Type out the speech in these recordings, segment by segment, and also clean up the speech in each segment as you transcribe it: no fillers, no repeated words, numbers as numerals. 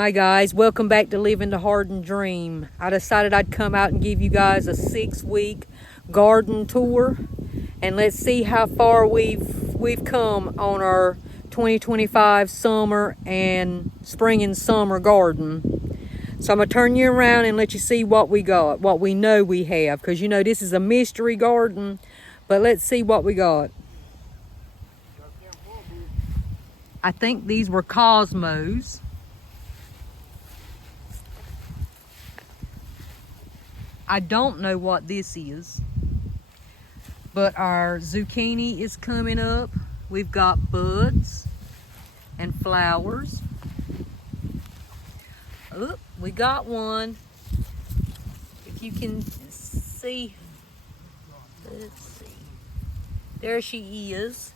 Hi guys, welcome back to Living the Harden Dream. I decided I'd come out and give you guys a 6-week garden tour, and let's see how far we've come on our 2025 summer and spring and summer garden. So I'm gonna turn you around and let you see what we got, what we know we have, because you know this is a mystery garden, but let's see what we got. I think these were cosmos. I don't know what this is, but our zucchini is coming up. We've got buds and flowers. Oh, we got one. If you can see, let's see. There she is.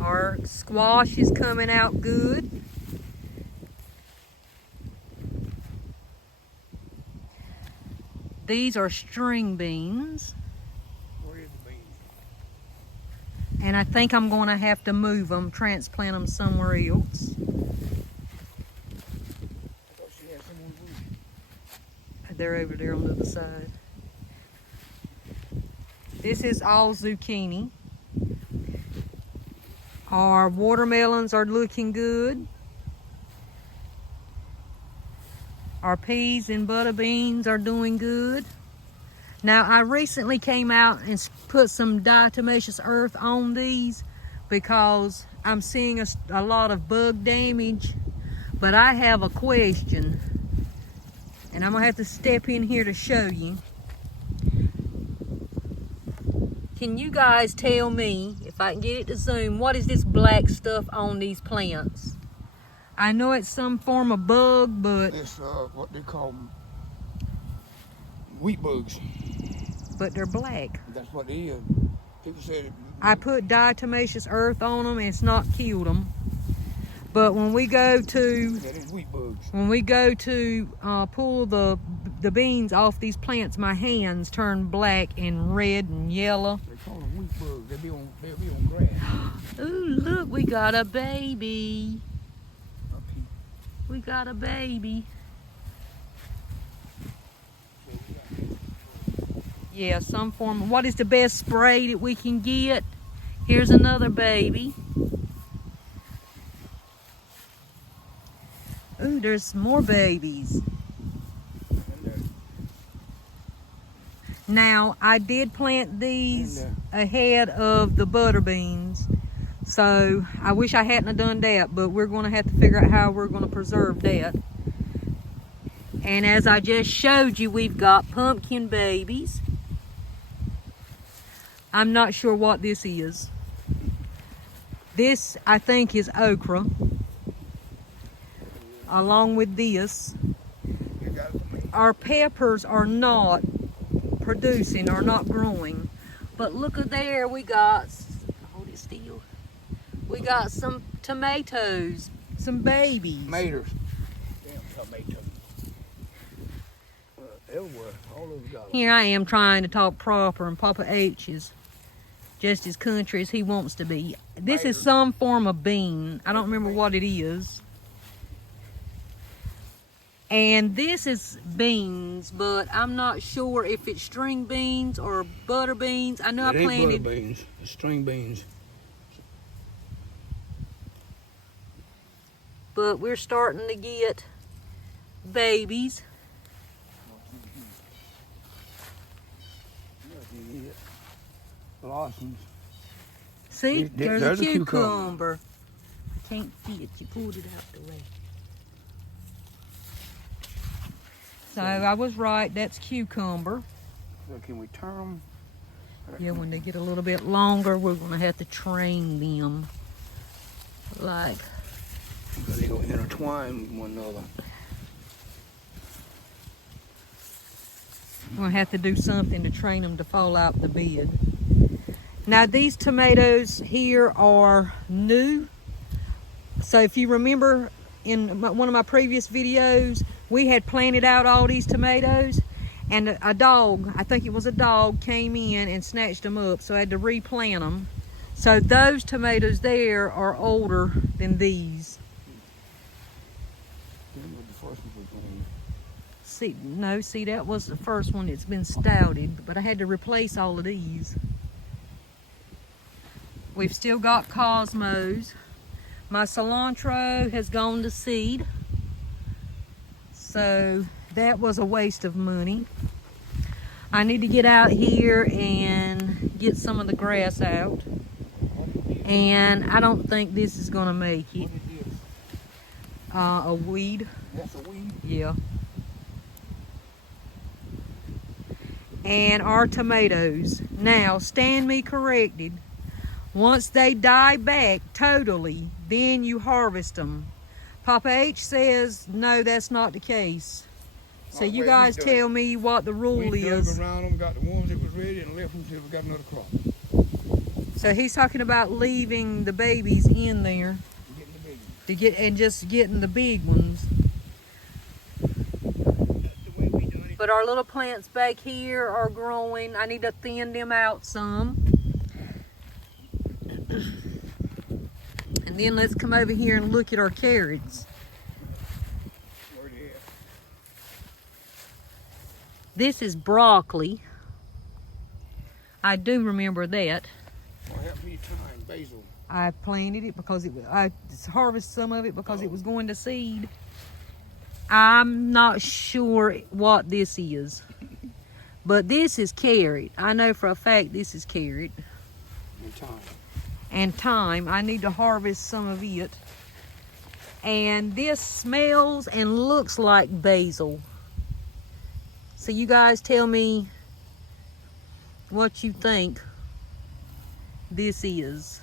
Our squash is coming out good. These are string beans. And I think I'm going to have to move them, transplant them somewhere else. They're over there on the other side. This is all zucchini. Our watermelons are looking good. Our peas and butter beans are doing good. Now, I recently came out and put some diatomaceous earth on these because I'm seeing a lot of bug damage. But I have a question, and I'm gonna have to step in here to show you. Can you guys tell me, if I can get it to zoom, what is this black stuff on these plants? I know it's some form of bug, but... It's what they call wheat bugs. But they're black. That's what they is. People said... I put diatomaceous earth on them and it's not killed them. But when we go to... That is wheat bugs. When we go to pull the beans off these plants, my hands turn black and red and yellow. They call them wheat bugs. They'll be on grass. Ooh, look, we got a baby. We got a baby. Yeah, some form. What is the best spray that we can get? Here's another baby. Ooh, there's more babies. Now, I did plant these ahead of the butter beans. So I wish I hadn't have done that, but we're going to have to figure out how we're going to preserve that. And as I just showed you, we've got pumpkin babies. I'm not sure what this is. This, I think, is okra. Along with this. Our peppers are not producing, or not growing. But look at there, we got, hold it still. We got some tomatoes, some babies. Tomatoes. Damn tomatoes. All of them got them. Here I am trying to talk proper, and Papa H is just as country as he wants to be. This is some form of bean. I don't remember what it is. And this is beans, but I'm not sure if it's string beans or butter beans. I know I planted butter beans, string beans. But we're starting to get babies. Blossoms. See, there's a cucumber. I can't see it. You pulled it out the way. So I was right. That's cucumber. So can we turn them? Yeah, when they get a little bit longer, we're going to have to train them. Like... They're going to intertwine with one another. We're going to have to do something to train them to fall out the bed. Now, these tomatoes here are new. So if you remember in one of my previous videos, we had planted out all these tomatoes, and a dog, I think it was a dog, came in and snatched them up, so I had to replant them. So those tomatoes there are older than these. The first one was going. See, that was the first one that's been stouted, but I had to replace all of these. We've still got Cosmos. My cilantro has gone to seed, so that was a waste of money. I need to get out here and get some of the grass out, and I don't think this is gonna make it. What is this? A weed. That's a weed? Yeah. And our tomatoes. Now, stand me corrected. Once they die back totally, then you harvest them. Papa H says, no, that's not the case. So you guys tell me what the rule is. We dug around them, got the ones that was ready, and left them until we got another crop. So he's talking about leaving the babies in there Getting the big ones. to get and just getting the big ones. That's the way we done it. But our little plants back here are growing. I need to thin them out some. And then let's come over here and look at our carrots. Where they at? This is broccoli. I do remember that. Well, help me time, basil. I planted it because I harvested some of it because it was going to seed. I'm not sure what this is, but this is carrot. I know for a fact this is carrot. And time. And thyme. I need to harvest some of it. And this smells and looks like basil. So you guys tell me what you think this is.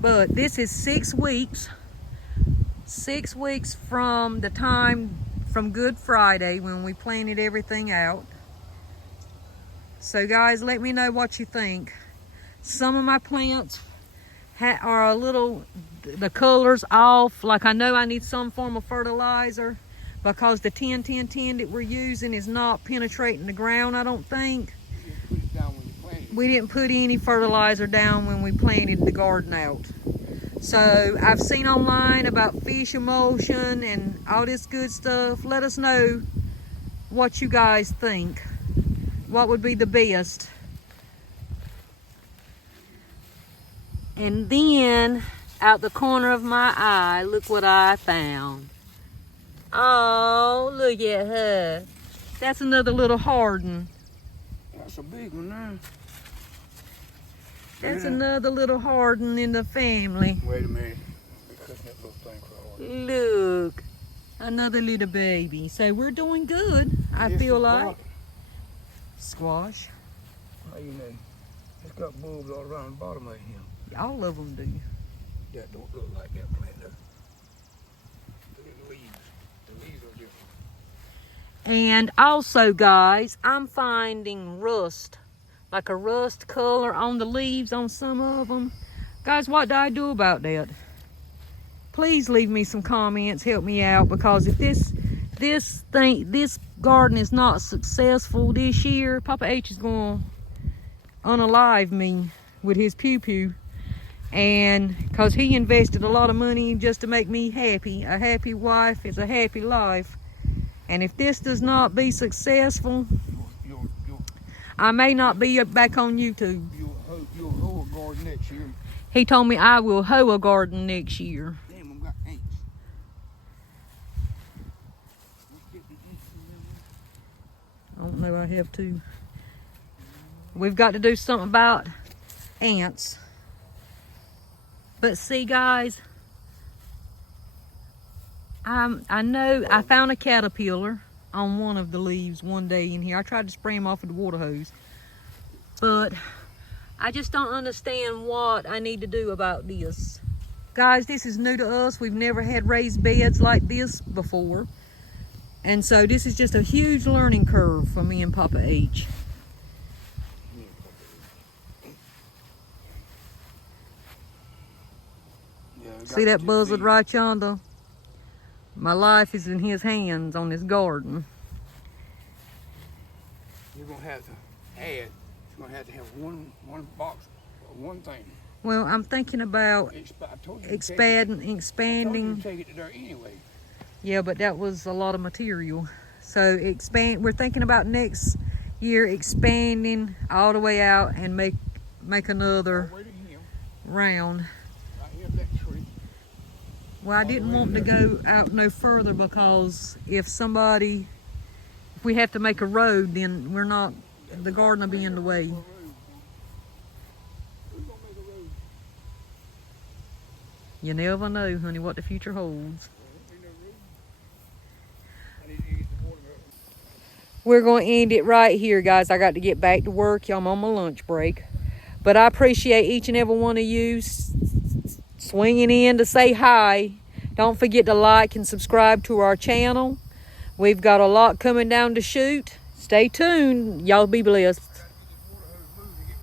But this is 6 weeks. 6 weeks from the time from Good Friday when we planted everything out. So guys, let me know what you think. Some of my plants are a little, the color's off. Like I know I need some form of fertilizer because the 10-10-10 that we're using is not penetrating the ground, I don't think. You didn't put it down when you planted. We didn't put any fertilizer down when we planted the garden out. So I've seen online about fish emulsion and all this good stuff. Let us know what you guys think. What would be the best? And then out the corner of my eye, look what I found. Oh, look at her. That's another little harden. That's a big one now. That's another little harden in the family. Wait a minute. We're cutting that little thing for a while. Look, another little baby. So we're doing good, I feel like. Squash. How you know? It's got bulbs all around the bottom of him. All of them do. That don't look like that plant though. Look at the leaves. The leaves are different. And also, guys, I'm finding rust. Like a rust color on the leaves on some of them. Guys, what do I do about that? Please leave me some comments, help me out, because if this garden is not successful this year, Papa H is going to unalive me with his pew-pew. And because he invested a lot of money just to make me happy. A happy wife is a happy life. And if this does not be successful, I may not be back on YouTube. You'll hoe a garden next year. He told me I will hoe a garden next year. Damn, I've got ants. I don't know, I have to. We've got to do something about ants. But see, guys, I know I found a caterpillar on one of the leaves one day in here. I tried to spray him off with the water hose. But I just don't understand what I need to do about this. Guys, this is new to us. We've never had raised beds like this before. And so this is just a huge learning curve for me and Papa H. See that buzzard right yonder? My life is in his hands on this garden. You're going to have to add gonna have to have one box, one thing. Well, I'm thinking about I told you to expanding. I told you to take it to there anyway. Yeah, but that was a lot of material. So we're thinking about next year expanding all the way out and make another round. Right here, that tree. Well, I didn't want to go out no further because if we have to make a road, then the garden will be in the way. Who's gonna make a road? You never know, honey, what the future holds. We're going to end it right here, guys. I got to get back to work. I'm on my lunch break. But I appreciate each and every one of you swinging in to say hi. Don't forget to like and subscribe to our channel. We've got a lot coming down to shoot. Stay tuned. Y'all be blessed.